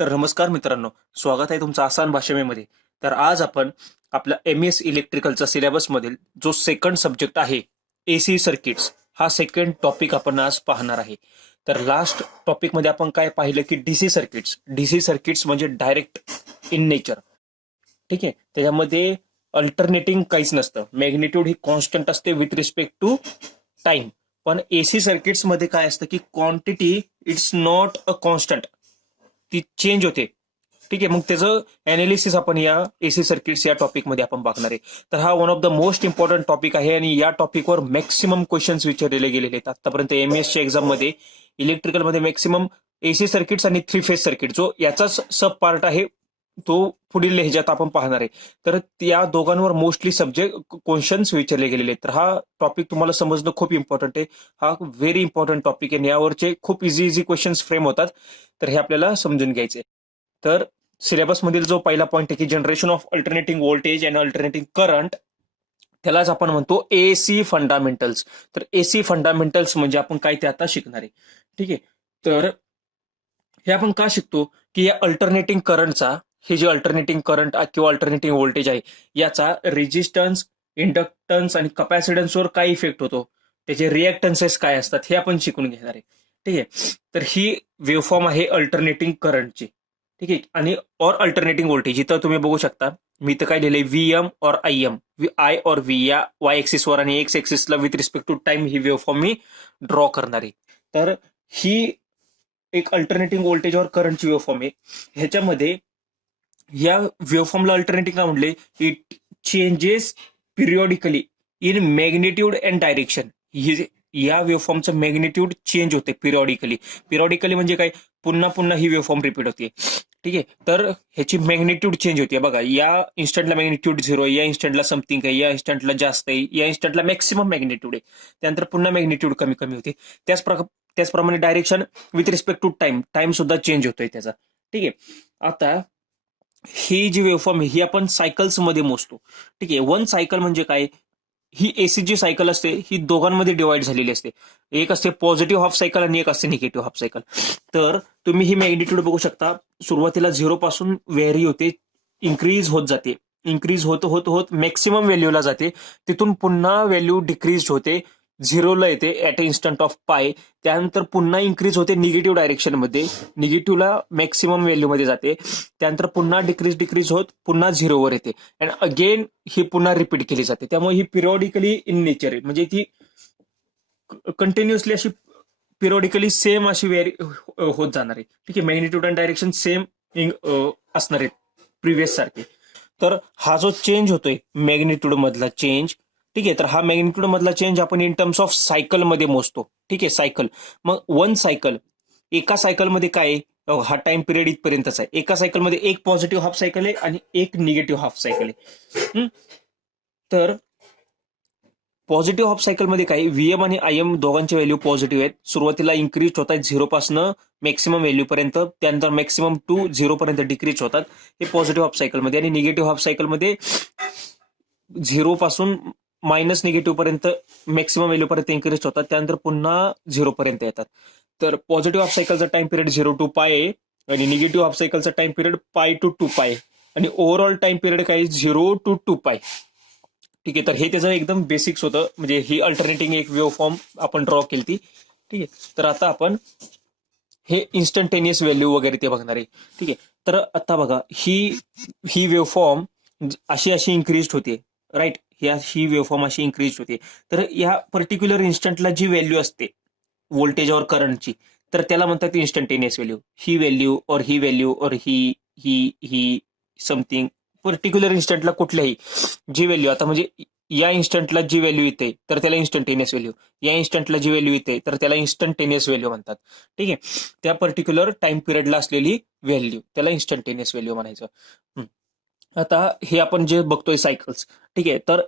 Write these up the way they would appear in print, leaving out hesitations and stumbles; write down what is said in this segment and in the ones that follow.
तर नमस्कार मित्रांनो, स्वागत आहे तुमचं आसान भाषेमध्ये. तर आज आपण आपला MS इलेक्ट्रिकलचा सिलेबसमधील जो सेकंड सब्जेक्ट आहे AC सर्किट्स, हा सेकंड टॉपिक आपण आज पाहणार आहे. तर लास्ट टॉपिकमध्ये आपण काय पाहिलं की डीसी सर्किट्स म्हणजे डायरेक्ट इन नेचर. ठीक आहे, त्याच्यामध्ये अल्टरनेटिंग काहीच नसतं. मॅग्निट्यूड ही कॉन्स्टंट असते विथ रिस्पेक्ट टू टाइम. पण AC सर्किट्स मध्ये काय असतं की quantity it's not a constant, ती चेंज होते. ठीक आहे, मग त्याचं अनालिसिस आपण या AC सर्किट्स या टॉपिकमध्ये आपण बघणार आहे. तर हा one of the most important topic आहे आणि या टॉपिकवर मॅक्सिमम क्वेश्चन्स विचारलेले गेलेले आहेत आतापर्यंत MS एक्झाम मध्ये. इलेक्ट्रिकलमध्ये मॅक्सिमम AC सर्किट्स आणि 3 फेज सर्किट जो याचाच सब पार्ट आहे तो पुढील ह्याच्यात आपण पाहणार आहे. तर या दोघांवर मोस्टली सब्जेक्ट क्वेश्चन्स विचारले गेलेले आहेत. तर हा टॉपिक तुम्हाला समजणं खूप इम्पॉर्टंट आहे. हा व्हेरी इम्पॉर्टंट टॉपिक आहे. यावरचे खूप इझी क्वेश्चन्स फ्रेम होतात. तर हे आपल्याला समजून घ्यायचे. तर सिलेबसमधील जो पहिला पॉईंट आहे की generation of alternating voltage and alternating current, त्यालाच आपण म्हणतो AC फंडामेंटल्स. तर AC फंडामेंटल्स म्हणजे आपण काय ते आता शिकणार आहे. ठीक आहे, तर हे आपण का शिकतो की या अल्टरनेटिंग करंटचा, हे जे अल्टरनेटिंग करंट किंवा अल्टरनेटिंग व्होल्टेज आहे याचा रेजिस्टन्स, इंडक्टन्स आणि कपॅसिटन्सवर काय इफेक्ट होतो, त्याचे रिएक्टन्सेस काय असतात हे आपण शिकून घेणार आहे. ठीक आहे, तर ही वेवफॉर्म आहे अल्टरनेटिंग करंटची. ठीक आहे, आणि ऑर अल्टरनेटिंग व्होल्टेज इथं तुम्ही बघू शकता. मी इथं काय लिहिलंय, VM और IM, I और V या Y एक्सिसवर आणि X एक्सिसला विथ रिस्पेक्ट टू टाइम ही वेवफॉर्म मी ड्रॉ करणार आहे. तर ही एक अल्टरनेटिंग व्होल्टेजवर करंटची वेवफॉर्म आहे. ह्याच्यामध्ये या वेवफॉर्मला अल्टरनेटिंग का म्हणले, it changes periodically in magnitude and direction. या वेवफॉर्मचं मॅग्निट्यूड चेंज होते पिरियॉडिकली म्हणजे काय, पुन्हा पुन्हा ही वेवफॉर्म रिपीट होते. ठीक आहे, तर ह्याची मॅग्निट्यूड चेंज होते. बघा, या इन्स्टंटला मॅग्निट्यूड 0 आहे, या इन्स्टंटला समथिंग आहे, या इन्स्टंटला जास्त आहे, या इन्स्टंटला मॅक्सिमम मॅग्निट्यूड आहे, त्यानंतर पुन्हा मॅग्निट्यूड कमी कमी होते. त्याचप्रमाणे direction with respect to time सुद्धा चेंज होतोय त्याचा. ठीक आहे, आता ही जी वेवफॉर्म आहे ही आपण सायकल्स मध्ये मोजतो. ठीक आहे, वन सायकल म्हणजे काय, ही AC जी सायकल असते ही दोघांमध्ये डिवाइड झालेली असते. एक असते पॉझिटिव्ह हाफ सायकल आणि एक असते निगेटिव्ह हाफ सायकल. तर तुम्ही ही मॅग्निट्यूड बघू शकता. सुरुवातीला 0 पासून व्हेरी होते, इन्क्रीज होत जाते, इन्क्रीज होत होत होत मॅक्सिमम व्हॅल्यूला जाते, तिथून पुन्हा व्हॅल्यू डिक्रीज होते, 0ला येते ऍट अ इन्स्टंट ऑफ पाय. त्यानंतर पुन्हा इन्क्रीज होते निगेटिव्ह डायरेक्शनमध्ये, निगेटिव्हला मॅक्सिमम व्हॅल्यूमध्ये जाते, त्यानंतर पुन्हा डिक्रीज होत पुन्हा 0वर येते अँड अगेन ही पुन्हा रिपीट केली जाते. त्यामुळे ही पिरियॉडिकली इन नेचर आहे, म्हणजे ती कंटिन्युअसली अशी पिरियॉडिकली सेम अशी होत जाणार आहे. ठीक आहे, मॅग्निट्यूड अँड डायरेक्शन सेम असणार आहेत प्रिव्हियस सारखे. तर हा जो चेंज होतोय मॅग्निट्यूड मधला चेंज, ठीक आहे, तर हा मॅग्निट्यूड मधला चेंज आपण इन टर्म्स ऑफ सायकल मध्ये मोजतो. ठीक आहे, सायकल. मग वन सायकल, एका सायकलमध्ये काय आहे, हा टाइम पिरियड इथपर्यंतच आहे. एका सायकलमध्ये एक पॉझिटिव्ह हाफ सायकल आहे आणि एक निगेटिव्ह हाफ सायकल आहे. तर पॉझिटिव्ह हाफ सायकलमध्ये काय, VM आणि IM दोघांचे व्हॅल्यू पॉझिटिव्ह आहेत. सुरुवातीला इन्क्रीज होत आहेत 0 पासून मॅक्सिमम व्हॅल्यू पर्यंत, त्यानंतर मॅक्सिमम टू 0 पर्यंत डिक्रीज होतात. हे पॉझिटिव्ह हाफ सायकलमध्ये. आणि निगेटिव्ह हाफ सायकलमध्ये 0 पासून मायनस निगेटिव्ह पर्यंत मॅक्सिमम व्हॅल्यू पर्यंत इन्क्रीज होतात, त्यानंतर पुन्हा 0 पर्यंत येतात. तर पॉझिटिव्ह हाफ सायकलचा टाइम पिरियड 0 to पाय आहे आणि निगेटिव्ह हाफ सायकलचा टाइम पिरियड पाय to 2 पाय आणि ओव्हरऑल टाइम पिरियड काय 0 to 2 पाय. ठीक आहे, तर हे त्याचं एकदम बेसिक्स होतं, म्हणजे ही अल्टरनेटिंग एक वेव फॉर्म आपण ड्रॉ केली ती. ठीक आहे, तर आता आपण हे इन्स्टंटेनियस व्हॅल्यू वगैरे ते बघणार आहे. ठीक आहे, तर आता बघा, ही वेवफॉर्म अशी अशी इन्क्रीज होते, राईट. ही वेवफॉर्म अशी इन्क्रीज होते. तर या पर्टिक्युलर इन्स्टंटला जी व्हॅल्यू असते व्होल्टेज और करंटची, तर त्याला म्हणतात इन्स्टंटेनियस व्हॅल्यू. ही व्हॅल्यू और ही व्हॅल्यू और ही समथिंग पर्टिक्युलर इन्स्टंटला कुठल्याही जी व्हॅल्यू, आता म्हणजे या इन्स्टंटला जी व्हॅल्यू येते तर त्याला इन्स्टंटेनियस व्हॅल्यू, या इन्स्टंटला जी व्हॅल्यू येते तर त्याला इन्स्टंटेनियस व्हॅल्यू म्हणतात. ठीक आहे, त्या पर्टिक्युलर टाइम पिरियडला असलेली व्हॅल्यू त्याला इन्स्टंटेनियस व्हॅल्यू म्हणायचं. आता हे आपण जे बघतोय सायकल्स, ठीक आहे, तर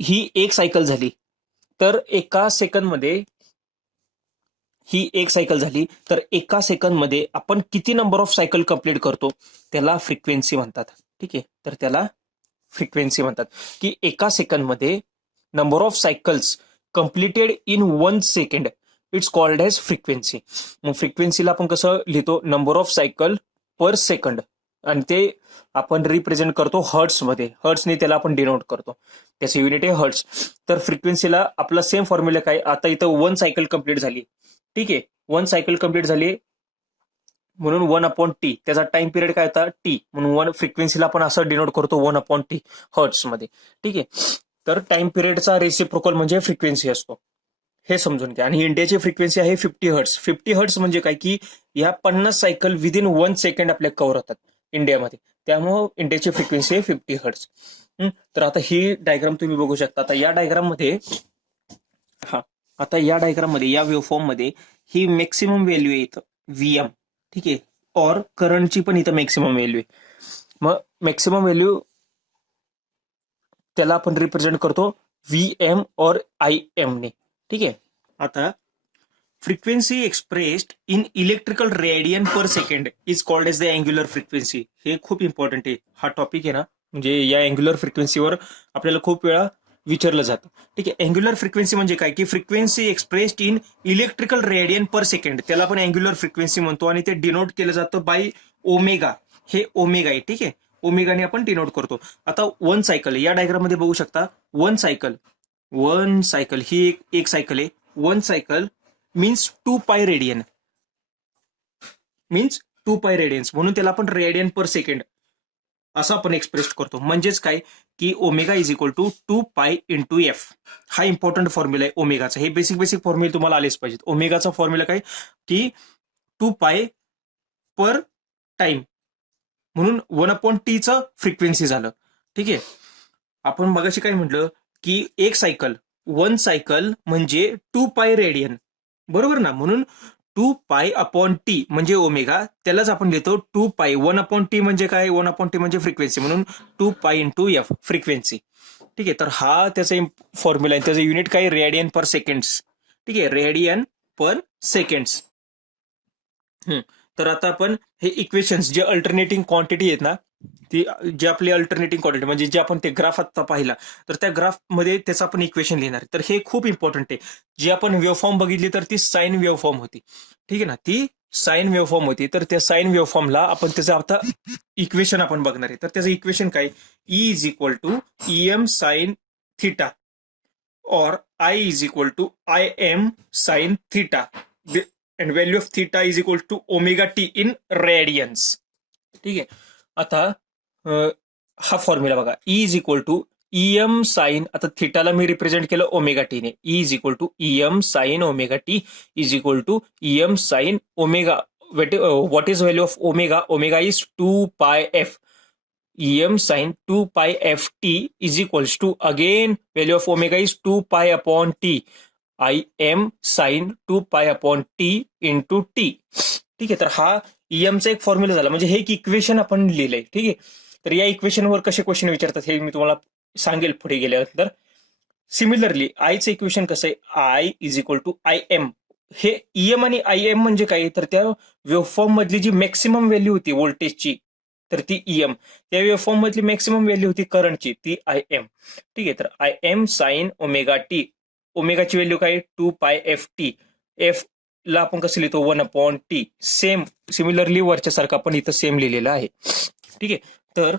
ही एक सायकल झाली, तर एका सेकंडमध्ये ही एक सायकल झाली, तर एका सेकंडमध्ये आपण किती नंबर ऑफ सायकल कंप्लीट करतो त्याला फ्रिक्वेन्सी म्हणतात. ठीक आहे, तर त्याला फ्रिक्वेन्सी म्हणतात की एका सेकंडमध्ये number of cycles completed in 1 second, it's called as frequency. मग फ्रिक्वेन्सीला आपण कसं लिहितो, number of cycle per second, आणि ते आपण रिप्रेझेंट करतो हर्ट्समध्ये. हर्ट्सने त्याला आपण डिनोट करतो, त्याचं युनिट आहे हर्ट्स. तर फ्रिक्वेन्सीला आपला सेम फॉर्म्युला काय, आता इथं 1 सायकल कंप्लीट झाली, ठीक आहे, 1 सायकल कंप्लीट झाली म्हणून 1/t, त्याचा टाइम पिरियड काय होता टी, म्हणून 1 फ्रिक्वेन्सीला आपण असं डिनोट करतो 1/t हर्ट्समध्ये, ठीक आहे. तर टाइम पिरियडचा रेसिप्रोकल म्हणजे फ्रिक्वेन्सी असतो, हे समजून घ्या. आणि इंडियाची फ्रिक्वेन्सी आहे 50 हर्ट्स. 50 हर्ट्स म्हणजे काय की या 50 सायकल विदिन 1 सेकंड आपल्या कव्हर होतात इंडियामध्ये, त्यामुळं इंडियाची फ्रिक्वेन्सी आहे 50 हर्ट्स. तर आता ही डायग्राम तुम्ही बघू शकता. आता या डायग्राम मध्ये या वेव्हफॉर्म मध्ये ही मॅक्सिमम व्हॅल्यू आहे इथं व्हीएम, ठीक आहे, और करंटची पण इथं मॅक्सिमम व्हॅल्यू आहे. मग मॅक्सिमम व्हॅल्यू त्याला आपण रिप्रेझेंट करतो व्हीएम और आय एम ने, ठीक आहे. आता frequency expressed in electrical radian per second is called as the angular frequency. हे खूप इम्पॉर्टंट आहे, हा टॉपिक आहे ना, म्हणजे या अँग्युलर फ्रिक्वेन्सीवर आपल्याला खूप वेळा विचारलं जातं, ठीक आहे. अँग्युलर फ्रिक्वेन्सी म्हणजे काय की frequency expressed in electrical radian per second, त्याला आपण अँग्युलर फ्रिक्वेन्सी म्हणतो, आणि ते डिनोट केलं जातं बाय ओमेगा. हे ओमेगा आहे, ठीक आहे, ओमेगाने आपण डिनोट करतो. आता 1 सायकल या डायग्राम मध्ये बघू शकता, 1 सायकल ही एक सायकल आहे. 1 सायकल मीन्स 2 पाय रेडियन, म्हणून त्याला आपण रेडियन पर सेकंड असं आपण एक्सप्रेस करतो. म्हणजेच काय की omega is equal to 2 pi into F. हा इम्पॉर्टंट फॉर्म्युला आहे ओमेगाचा. हे बेसिक फॉर्म्युले तुम्हाला आलेच पाहिजेत. ओमेगाचा फॉर्म्युला काय की 2 पाय पर टाइम, म्हणून 1/t चं फ्रिक्वेन्सी झालं, ठीक आहे. आपण मगाशी काय म्हटलं की 1 सायकल म्हणजे 2 पाय रेडियन, बरोबर ना, म्हणून 2 पाय/t म्हणजे ओमेगा, त्यालाच आपण लिहितो 2 पाय. 1/t म्हणजे काय, 1/t म्हणजे फ्रिक्वेन्सी, म्हणून 2 पाय इंटू एफ फ्रिक्वेन्सी, ठीक आहे. तर हा त्याचा फॉर्म्युला आहे, त्याचं युनिट काय रेडियन पर सेकंड्स, ठीक आहे, रेडियन पर सेकंड्स. तर आता आपण हे इक्वेशन्स जे अल्टरनेटिंग क्वांटिटी आहेत ना, ती जे आपली अल्टरनेटिंग क्वांटिटी म्हणजे जे आपण ते ग्राफ आता पाहिला, तर त्या ग्राफ मध्ये त्याचं आपण इक्वेशन लिहिणार आहे. तर हे खूप इम्पॉर्टंट आहे. जी आपण वेव्हफॉर्म बघितली तर ती साइन वेव्हफॉर्म होती, ठीक आहे ना, ती साइन वेव्हफॉर्म होती. तर त्या साइन वेव्हफॉर्मला आपण त्याचं आता इक्वेशन आपण बघणार आहे. तर त्याचं इक्वेशन काय, E is equal to EM sine theta और I is equal to IM sine theta, and value of theta is equal to omega t in radians, ठीक आहे. आता हा फॉर्म्युला बघा, E is equal to EM sine, आता थिटाला मी represent केलं ओमेगा टी ने, E is equal to EM sine omega T is equal to EM sine omega. What is value of omega, omega is 2 pi f. EM sine 2 pi f t is equals to again value of omega is 2 pi IM sine 2 pi into T, ठीक आहे. तर हा EMचा एक formula झाला, म्हणजे हे एक equation आपण लिहिलंय, ठीक आहे. तर या इक्वेशनवर कसे क्वेश्चन विचारतात हे मी तुम्हाला सांगेल पुढे गेल्यानंतर. सिमिलरली आयचं इक्वेशन कसं आहे, I is equal to IM. हे EM आणि IM म्हणजे काय, तर त्या वेव्हफॉर्म मधली जी मॅक्सिमम व्हॅल्यू होती व्होल्टेजची, तर ती EM. त्या वेव्हफॉर्म मधली मॅक्सिमम व्हॅल्यू होती करंटची, ती IM, ठीक आहे. तर IM साइन ओमेगा टी, ओमेगाची व्हॅल्यू काय 2 पाय/f t, एफ ला आपण कसं लिहितो 1/t. सिमिलरली वरच्या सारखं आपण इथं सेम लिहिलेलं आहे, ठीक आहे. तर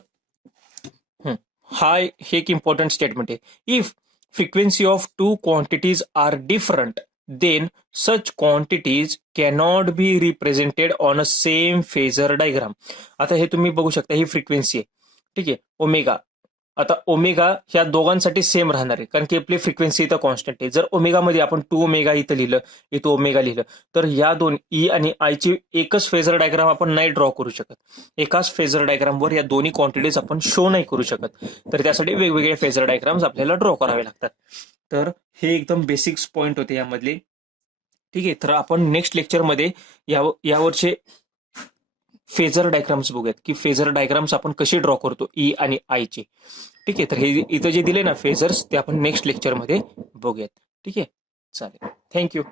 हे एक इम्पॉर्टंट स्टेटमेंट आहे. If frequency of 2 quantities are different, then such quantities cannot be represented on a same phasor diagram. आता हे तुम्ही बघू शकता, ही फ्रिक्वेन्सी आहे, ठीक आहे, ओमेगा. आता ओमेगा ह्या दोघांसाठी सेम राहणार आहे, कारण की आपली फ्रिक्वेन्सी इथं कॉन्स्टंट आहे. जर ओमेगामध्ये आपण 2 ओमेगा इथं लिहिलं, इथं ओमेगा लिहिलं, तर या दोन ई आणि आयची एकच फेजर डायग्राम आपण नाही ड्रॉ करू शकत. एकाच फेजर डायग्रामवर या दोन्ही क्वांटिटीज आपण शो नाही करू शकत. तर त्यासाठी वेगवेगळे फेजर डायग्राम्स आपल्याला ड्रॉ करावे लागतात. तर हे एकदम बेसिक्स पॉइंट होते यामधले, ठीक आहे. तर आपण नेक्स्ट लेक्चरमध्ये यावरचे फेजर डायग्राम्स बघूयात, की फेजर डायग्राम्स आपण कशी ड्रॉ करतो ई आणि आय चे, ठीक आहे. तर हे इथं जे दिले ना फेजर्स, ते आपण नेक्स्ट लेक्चरमध्ये बघूयात, ठीक आहे. चालेल, थँक्यू.